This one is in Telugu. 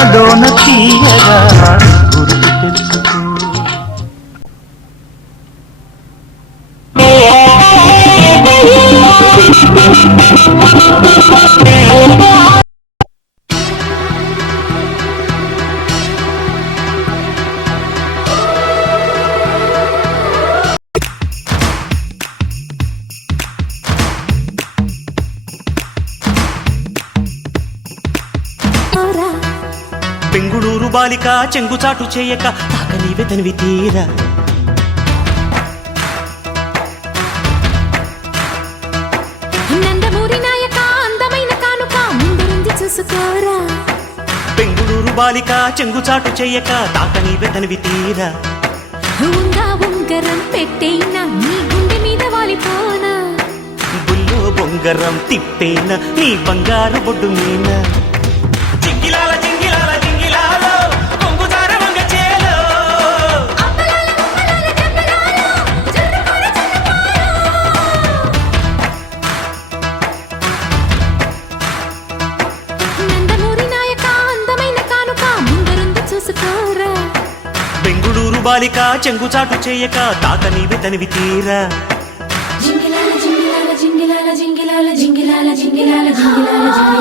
నాలోన తీయగా గుర్తు తెచ్చుకో. బెంగుళూరు బాలిక చెంగుచాటు చేయక తాక నీవే తనివి తీరా. నందమూరి నాయక అందమైన కానుక ముందుంది చూసుకోరా. బెంగుళూరు బాలిక చెంగుచాటు చేయక తాక నీవే తనివి తీరా. ఉంగా ఉంగరం పెట్టేనా నీ గుండె మీద వాలిపోనా. బుల్లో బొంగరం తిప్పేనా నీ బంగారు బొడ్డు మీనా. జింగిలాల జింగిలాల జింగిలాలో కొంగుదార వంగ చేలో. నందమూరి నాయక అందమైన కానుక ముందరుంది చూసుకోరా. బెంగుళూరు బాలిక చెంగుచాటు చేయక తాక నీవే తనివి తీరా. జింగిలాల జింగిలాల జింగిలాల జింగిలాల జింగిలాల జింగిలాల జింగిలాల జింగిలాల